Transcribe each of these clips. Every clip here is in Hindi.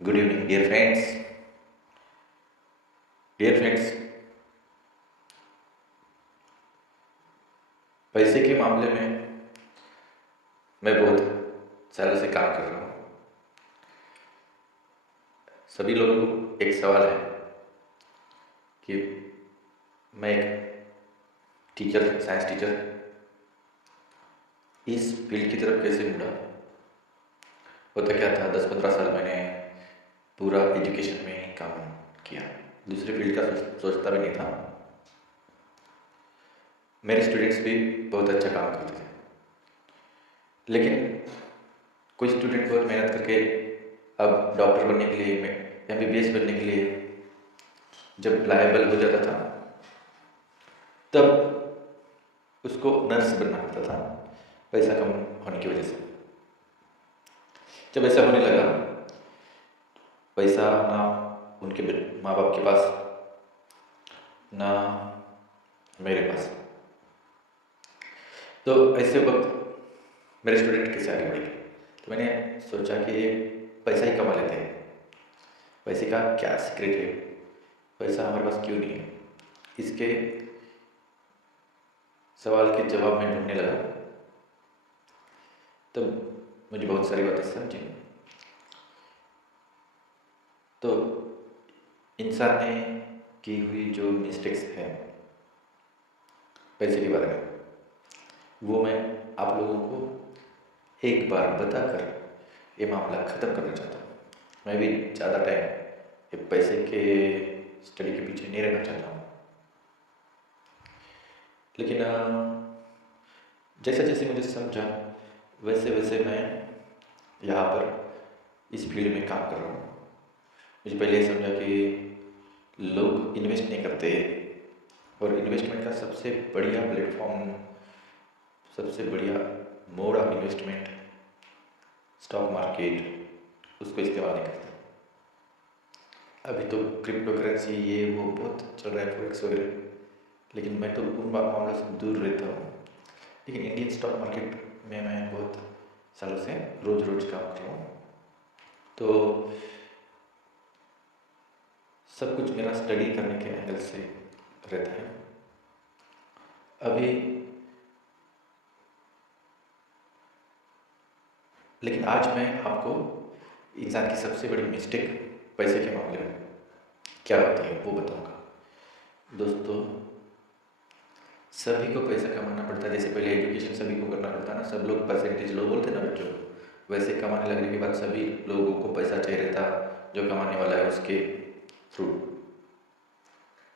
Good evening, dear friends. Dear friends, पैसे के मामले में मैं बहुत सालों से काम कर रहा हूँ। सभी लोगों को एक सवाल है कि मैं एक टीचर, साइंस टीचर, इस फील्ड की तरफ कैसे मुड़ा। होता क्या था, 10-15 साल मैंने पूरा एजुकेशन में ही काम किया, दूसरे फील्ड का सोचता भी नहीं था। मेरे स्टूडेंट्स भी बहुत अच्छा काम करते थे, लेकिन कुछ स्टूडेंट बहुत मेहनत करके अब डॉक्टर बनने के लिए, MBBS बनने के लिए जब लायबल हो जाता था तब उसको नर्स बनना पड़ता था, पैसा कम होने की वजह से। जब ऐसा होने लगा, पैसा ना उनके माँ बाप के पास, ना मेरे पास, तो ऐसे वक्त मेरे स्टूडेंट कैसे आगे बढ़े। तो मैंने सोचा कि ये पैसा ही कमा लेते हैं, पैसे का क्या सीक्रेट है, पैसा हमारे पास क्यों नहीं है। इसके सवाल के जवाब में ढूंढने लगा, तब मुझे बहुत सारी बातें समझी। तो इंसान ने की हुई जो मिस्टेक्स हैं पैसे के बारे में, वो मैं आप लोगों को एक बार बताकर ये मामला ख़त्म करना चाहता हूँ। मैं भी ज़्यादा टाइम ये पैसे के स्टडी के पीछे नहीं रहना चाहता हूँ, लेकिन जैसे जैसे मुझे समझा वैसे वैसे मैं यहाँ पर इस फील्ड में काम कर रहा हूँ। मुझे पहले ये समझा कि लोग इन्वेस्ट नहीं करते, और इन्वेस्टमेंट का सबसे बढ़िया प्लेटफॉर्म, सबसे बढ़िया mode of investment stock market, उसको इस्तेमाल नहीं करते। अभी तो क्रिप्टो करेंसी ये वो बहुत चल रहा है, फॉरेक्स वगैरह, लेकिन मैं तो उन मामलों से दूर रहता हूँ। लेकिन इंडियन स्टॉक मार्केट में मैं बहुत सालों से रोज़ रोज़ काम कर रहा हूँ, तो सब कुछ मेरा स्टडी करने के एंगल से रहता है। अभी लेकिन आज मैं आपको इंसान की सबसे बड़ी मिस्टेक पैसे के मामले में क्या होती है वो बताऊंगा। दोस्तों, सभी को पैसा कमाना पड़ता है। जैसे पहले एजुकेशन सभी को करना पड़ता है ना, सब लोग परसेंटेज लो बोलते ना बच्चों, वैसे कमाने लगने के बाद सभी लोगों को पैसा चाहिए रहता जो कमाने वाला है उसके थ्रू।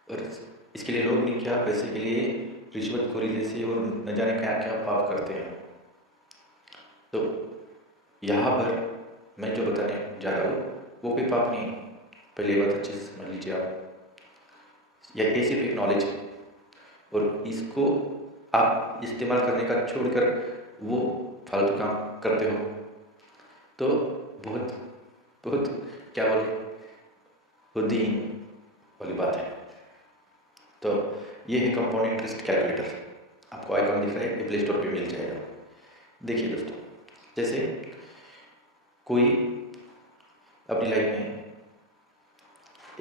और इसके लिए लोग नहीं, क्या पैसे के लिए रिश्वतखोरी जैसे और न जाने क्या क्या पाप करते हैं। तो यहाँ पर मैं जो बताने जा रहा हूँ वो कोई पाप नहीं। पहले बात अच्छे से समझ लीजिए आप, यह सिर्फ एक नॉलेज है, और इसको आप इस्तेमाल करने का छोड़कर वो फालतू काम करते हो तो बहुत बहुत क्या बोले, बुद्धिहीन वाली बात है। तो ये है कंपाउंड इंटरेस्ट कैलकुलेटर, आपको आइकॉन दिख रहा है, ये प्ले स्टोर पर मिल जाएगा। देखिए दोस्तों, जैसे कोई अपनी लाइफ में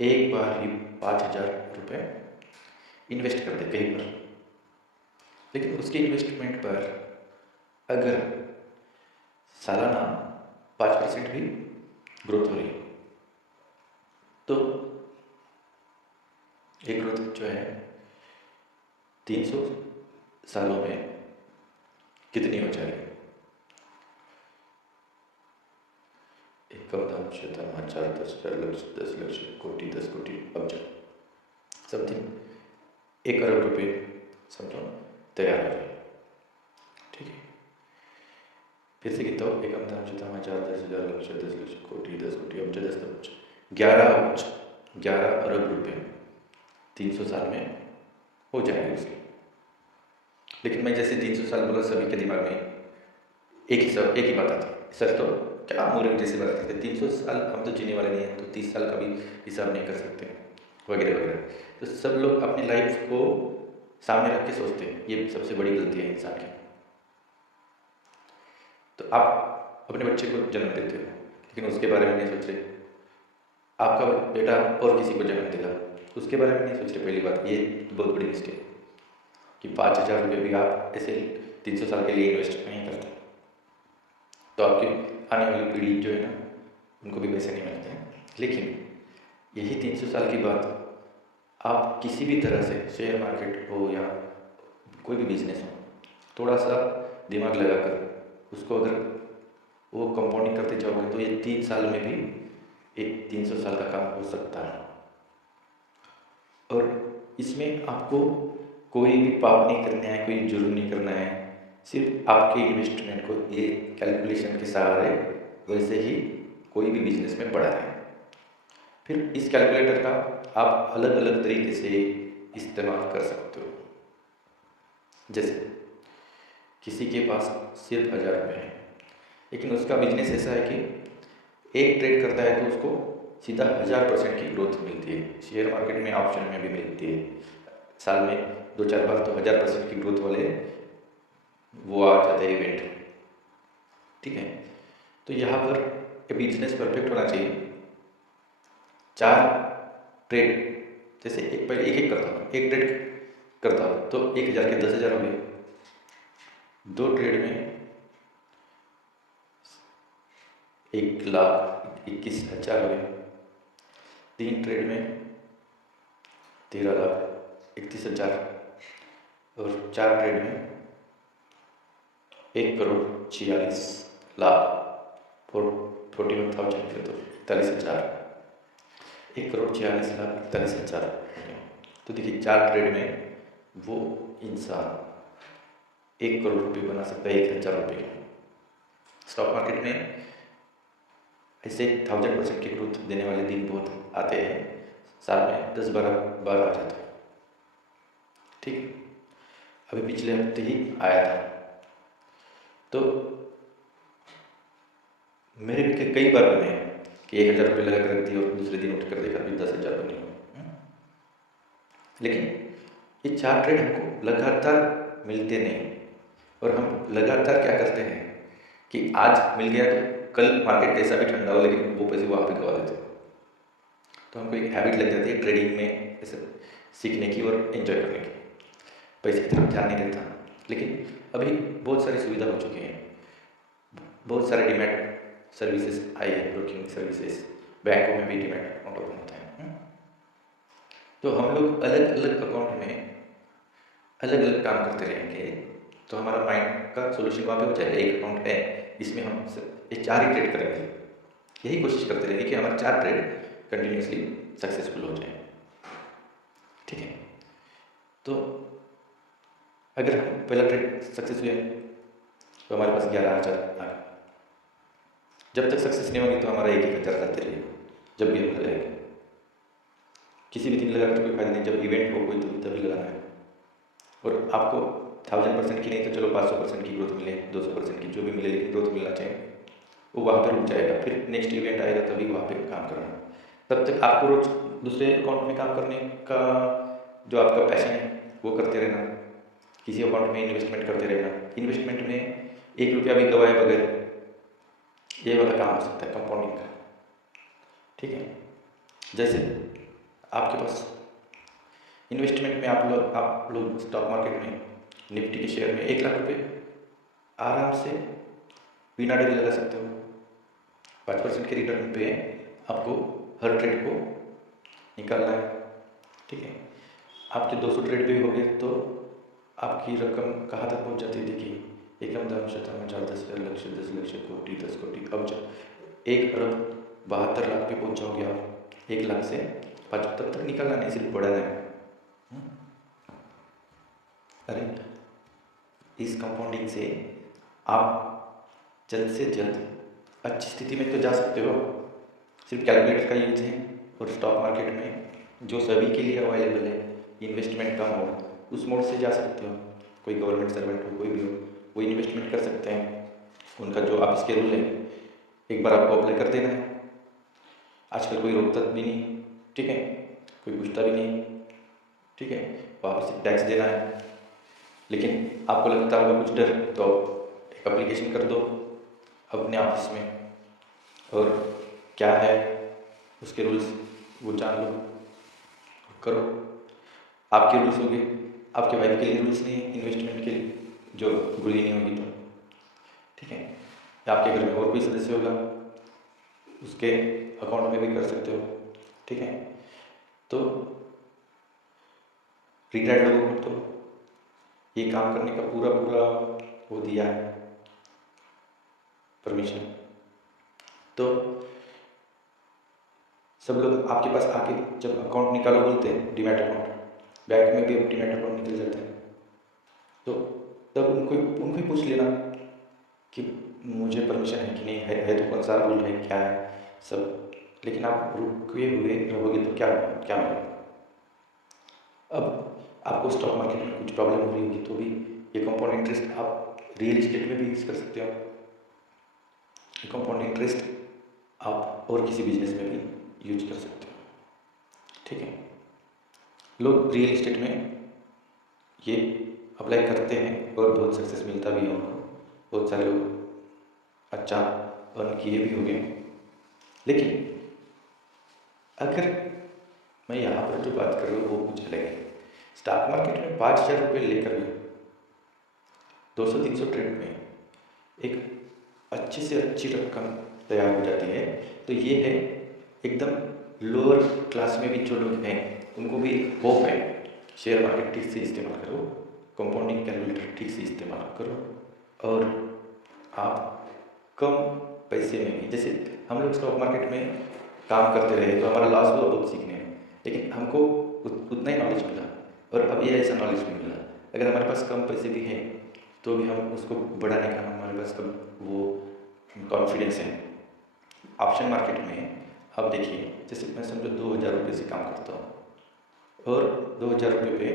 एक बार ही 5,000 रुपये इन्वेस्ट कर दे कहीं पर, लेकिन उसके इन्वेस्टमेंट पर अगर सालाना 5% भी ग्रोथ हो रही है, तो ये ग्रोथ जो है 300 सालों में कितनी हो जाएगी? एकम शतम हजार 10,000 लक्ष 10 लक्ष कोटि 10 कोटि अब्ज समथिंग 1 अरब रुपये समझो तैयार हो जाए। ठीक है, फिर से कहता हूँ, एकम शतम हजार 10,000 लक्ष 10 लक्ष कोटि 10 कोटि अब्ज 10 अब्ज 11 अरब रुपये 300 साल में हो जाएंगे उसके। लेकिन मैं जैसे 300 साल बोला, सभी के दिमाग में एक ही बात आती है, सर तो क्या मूर्ख जैसे बात करते, 300 साल हम तो जीने वाले नहीं हैं, तो 30 साल का भी हिसाब नहीं कर सकते वगैरह वगैरह। तो सब लोग अपनी लाइफ को सामने रख के सोचते हैं, ये सबसे बड़ी गलती है इंसान की। तो आप अपने बच्चे को जन्म देते हो, लेकिन उसके बारे में नहीं सोच रहे, आपका बेटा और किसी को जन्म देगा, उसके बारे में नहीं सोच रहे। पहली बात ये बहुत बड़ी मिस्टेक है कि 5,000 रुपये भी आप ऐसे 300 साल के लिए इन्वेस्ट नहीं करते, तो आपकी आने वाली पीढ़ी जो है ना, उनको भी पैसे नहीं मिलते हैं। लेकिन यही 300 साल की बात आप किसी भी तरह से, शेयर मार्केट हो या कोई भी बिजनेस हो, थोड़ा सा दिमाग लगाकर उसको अगर वो कंपाउंडिंग करते जाओगे तो ये 3 साल में भी एक 300 साल का काम हो सकता है। और इसमें आपको कोई भी पाप नहीं करना है, कोई जुर्म नहीं करना है, सिर्फ आपके इन्वेस्टमेंट को ये कैलकुलेशन के सहारे वैसे ही कोई भी बिजनेस में बढ़ा है। फिर इस कैलकुलेटर का आप अलग अलग तरीके से इस्तेमाल कर सकते हो। जैसे किसी के पास सिर्फ 1,000 रुपये है, लेकिन उसका बिजनेस ऐसा है कि एक ट्रेड करता है तो उसको सीधा 1000% की ग्रोथ मिलती है। शेयर मार्केट में, ऑप्शन में भी मिलती है। साल में 2-4 बार तो 1000% की ग्रोथ वाले वो आ जाते हैं इवेंट। ठीक है, तो यहाँ पर बिजनेस परफेक्ट होना चाहिए। 4 ट्रेड, जैसे पहले एक करता हूँ, एक ट्रेड करता हूँ तो 1000 के 10,000 हो गए। 2 ट्रेड में 1,21,000 हो गए। 3 ट्रेड में 13,31,000 और 4 ट्रेड में 1,46,00,000 41,000 फिर तो 41,000, 1,46,41,000। तो देखिए 4 ट्रेड में वो इंसान 1 करोड़ रुपये बना सकता है 1,000 रुपये। स्टॉक मार्केट में ऐसे 1000% की ग्रोथ देने वाले दिन बहुत आते हैं, साल में 10-12 बार आ जाते हैं। ठीक है, अभी पिछले हफ्ते ही आया था, तो मेरे भी कई बार बने हैं कि 1,000 रुपये लगा कर रख दिए और दूसरे दिन उठ कर देखा भी 10,000 बनी हुई। लेकिन ये 4 ट्रेड हमको लगातार मिलते नहीं, और हम लगातार क्या करते हैं कि आज मिल गया तो कल मार्केट कैसा भी ठंडा हो लेकिन वो पैसे वहाँ पे गवा देते हैं। तो हमको एक हैबिट लग जाती है ट्रेडिंग में ऐसे सीखने की और एंजॉय करने की, पैसे की तरफ ध्यान नहीं रहता। लेकिन अभी बहुत सारी सुविधा हो चुकी हैं, बहुत सारे डीमैट सर्विसेज आई है, ब्रोकिंग सर्विसेज, बैंकों में भी डीमैट अकाउंट ओपन होता है। तो हम लोग अलग अलग अकाउंट में अलग अलग काम करते रहेंगे तो हमारा माइंड का सोल्यूशन वहाँ पे हो जाएगा। एक अकाउंट है, इसमें हम ये 4 ही ट्रेड करेंगे, यही कोशिश करते रहेंगे कि हमारे 4 ट्रेड कंटिन्यूसली सक्सेसफुल हो जाए। ठीक है, तो अगर हम पहला ट्रेड सक्सेस हुए तो हमारे पास 11,000 आ गए। जब तक सक्सेस नहीं होगी तो हमारा 1,000 करते रहेगा, जब भी हम लगाएंगे। किसी भी दिन लगाकर तो कोई फायदा नहीं, जब इवेंट हो कोई तो तभी लगाना है। और आपको 1000% की नहीं तो चलो 500% की ग्रोथ मिले, 200% की जो भी मिले, लेकिन ग्रोथ मिलना चाहिए। वो वहाँ पर रुक जाएगा, फिर नेक्स्ट इवेंट आएगा तभी वहाँ पे काम करना। तब तक आपको रोज दूसरे अकाउंट में काम करने का जो आपका पैशन है वो करते रहना, किसी अकाउंट में इन्वेस्टमेंट करते रहना। इन्वेस्टमेंट में 1 रुपया भी गवाए बगैर ये वाला काम हो सकता है कंपाउंडिंग का। ठीक है, जैसे आपके पास इन्वेस्टमेंट में आप लोग स्टॉक मार्केट में निफ्टी के शेयर में 1 लाख रुपये आराम से बिना डरे लगा सकते हो। 5% के रिटर्न पे आपको हर ट्रेड को निकालना है। ठीक है, आपके 200 ट्रेड भी हो गए तो आपकी रकम कहाँ तक पहुँच जाती है? देखिए, एकम दम शतम हजार 10,000 लक्ष 10 लक्ष कोटि 10 कोटि, अब जब 1,72,00,000 पे पहुँच जाओगे आप 1 लाख से 5, तब तक निकालना नहीं, सिर्फ बढ़ाना है। अरे इस कंपाउंडिंग से आप जल्द से जल्द अच्छी स्थिति में तो जा सकते हो। सिर्फ कैलकुलेटर का यूज है और स्टॉक मार्केट में जो सभी के लिए अवेलेबल है इन्वेस्टमेंट का मोड, उस मोड से जा सकते हो। कोई गवर्नमेंट सर्वेंट हो, कोई भी हो, वो इन्वेस्टमेंट कर सकते हैं। उनका जो ऑफिस के रूल है एक बार आपको अप्लाई कर देना है। आजकल कोई रोकता भी नहीं, ठीक है, कोई पूछता भी नहीं, ठीक है, वापस टैक्स देना है। लेकिन आपको लगता होगा कुछ डर, तो एक एप्लीकेशन कर दो अपने ऑफिस में। और क्या है उसके रूल्स वो जान लो, करो। आपके रूल्स हो गए, आपके वाइफ के लिए रूल्स नहीं है इन्वेस्टमेंट के लिए, जो गृहिणी होगी तो ठीक है। या आपके घर में और कोई सदस्य होगा, उसके अकाउंट में भी कर सकते हो, ठीक है। तो रिटायर्ड लोगों को तो ये काम करने का पूरा पूरा वो दिया है परमिशन। तो सब लोग आपके पास आके जब अकाउंट निकालो बोलते हैं, डीमैट अकाउंट, बैंक में भी डीमैट अकाउंट निकल जाता है, तो तब उनको ही पूछ लेना कि मुझे परमिशन है कि नहीं है तो कौन सा रूल है, क्या है सब। लेकिन आप रुके हुए रहोगे तो क्या क्या होगा। अब आपको स्टॉक मार्केट में कुछ प्रॉब्लम हो रही होगी तो भी ये कंपाउंड इंटरेस्ट आप रियल इस्टेट में भी यूज़ कर सकते हो। ये कंपाउंड इंटरेस्ट आप और किसी बिजनेस में भी यूज कर सकते हो, ठीक है। लोग रियल इस्टेट में ये अप्लाई करते हैं और बहुत सक्सेस मिलता भी है उनको, बहुत सारे लोग अच्छा अर्न किए भी हो गए। लेकिन अगर मैं यहाँ पर जो बात कर रहा हूँ वो कुछ अलग है। स्टॉक मार्केट में 5,000 रुपये लेकर भी 200-300 ट्रेड में एक अच्छी से अच्छी रकम तैयार हो जाती है। तो ये है एकदम लोअर क्लास में भी जो लोग हैं उनको भी होप है। शेयर मार्केट ठीक से इस्तेमाल करो, कंपाउंडिंग कैलकुलेटर ठीक से इस्तेमाल करो, और आप कम पैसे में भी, जैसे हम लोग स्टॉक मार्केट में काम करते रहे तो हमारा लॉस हुआ बहुत सीखने में, लेकिन हमको उतना ही नॉलेज मिला, और अब ये ऐसा नॉलेज भी मिला। अगर हमारे पास कम पैसे भी हैं तो भी हम उसको बढ़ाने का हमारे पास कम वो कॉन्फिडेंस है। ऑप्शन मार्केट में अब देखिए, जैसे मैं समझो 2,000 रुपये से काम करता हूँ और 2,000 रुपये पे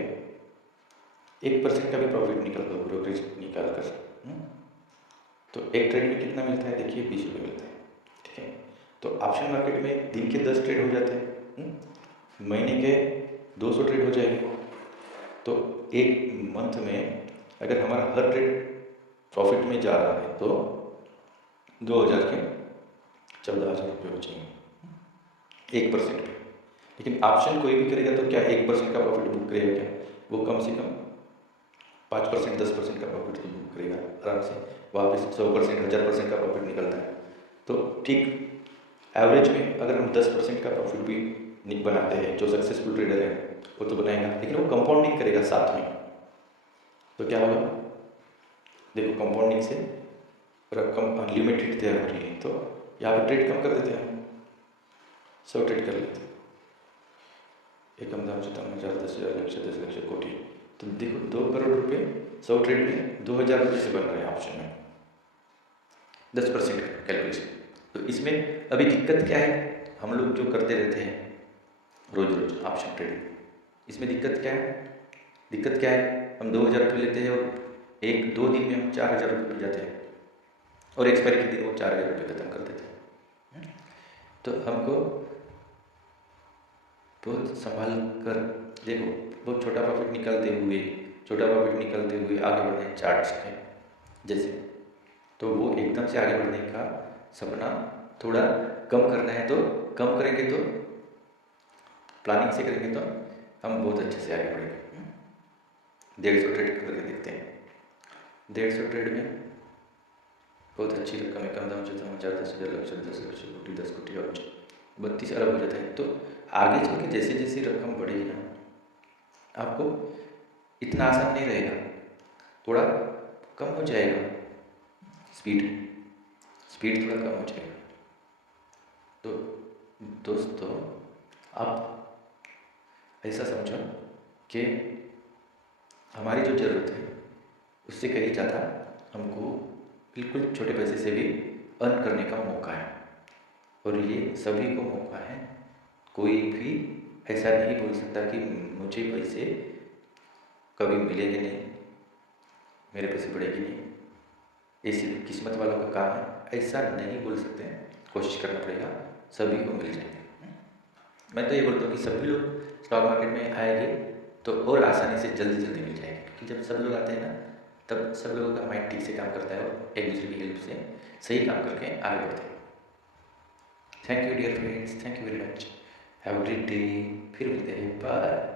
1% का भी प्रॉफिट निकलता है, ब्रोकरेज निकाल कर, तो एक ट्रेड में कितना मिलता है देखिए, 20 रुपये मिलता है, ठीक है। तो ऑप्शन मार्केट में दिन के 10 ट्रेड हो जाते हैं, महीने के 200 ट्रेड हो जाएंगे। तो एक मंथ में अगर हमारा हर ट्रेड प्रॉफिट में जा रहा है तो 2,000 के 14,000 रुपये हो जाएंगे 1% पे। लेकिन ऑप्शन कोई भी करेगा तो क्या 1% का प्रॉफिट बुक करेगा क्या? वो कम से कम 5%, 10% का प्रॉफिट तो बुक करेगा आराम से। वहाँ पे 100%, 1000% का प्रॉफिट निकलता है। तो ठीक एवरेज में अगर हम 10% का प्रॉफिट भी बनाते हैं, जो सक्सेसफुल ट्रेडर है वो तो बनाएगा, लेकिन वो कंपाउंडिंग करेगा साथ में। तो क्या होगा, देखो कंपाउंडिंग से रकम अनलिमिटेड तैयार हो रही है। तो यहाँ पे ट्रेड कम कर देते हैं, 100 ट्रेड कर लेते हैं, एकम दाम से तम 1000, 10,000, लक्ष्य, 10 लक्ष, कोटि। तो देखो 2 करोड़ रुपये 100 ट्रेड में 2,000 रुपये से बन रहे हैं ऑप्शन में, 10% कैलकुलेशन। तो इसमें अभी दिक्कत क्या है, हम लोग जो करते रहते हैं रोज रोज ऑप्शन ट्रेडिंग, इसमें दिक्कत क्या है? दिक्कत क्या है, हम 2,000 रुपये लेते हैं और 1-2 दिन में हम 4,000 रुपये मिल जाते हैं, और एक्सपायरी के दिन वो 4,000 रुपये खत्म कर देते हैं। तो हमको बहुत संभाल कर देखो, बहुत छोटा प्रॉफिट निकालते हुए आगे बढ़ने चार्ट्स हैं जैसे, तो वो एकदम से आगे बढ़ने का सपना थोड़ा कम करना है तो कम करेंगे, तो प्लानिंग से करेंगे तो हम बहुत अच्छे से आगे बढ़ेंगे। 150 ट्रेड करके देखते हैं, 150 ट्रेड में बहुत अच्छी रकम है, कम दाम से 10,000, 10,000, लक्ष्य, 10 लक्ष, कोटि, 10 कोटि और 32 अरब हो जाता है। तो आगे चल के जैसे जैसे रकम बढ़ेगी ना, आपको इतना आसान नहीं रहेगा, थोड़ा कम हो जाएगा, स्पीड थोड़ा कम हो जाएगा। तो दोस्तों, आप ऐसा समझो कि हमारी जो ज़रूरत है उससे कहीं ज़्यादा हमको बिल्कुल छोटे पैसे से भी अर्न करने का मौका है, और ये सभी को मौका है। कोई भी ऐसा नहीं बोल सकता कि मुझे पैसे कभी मिलेंगे नहीं, मेरे पैसे बढ़ेंगे नहीं, ये सिर्फ किस्मत वालों का काम है, ऐसा नहीं बोल सकते हैं। कोशिश करना पड़ेगा, सभी को मिल जाएंगे। मैं तो ये बोलता हूँ कि सभी लोग स्टॉक मार्केट में आएंगे तो और आसानी से जल्दी मिल जाएंगे, क्योंकि जब सब लोग आते हैं ना, तब सब लोगों का माइंड ठीक से काम करता है और एक दूसरे की हेल्प से सही काम करके आगे बढ़ते हैं। Thank you dear friends, thank you very much, have a great day. फिर मिलते हैं, बाय।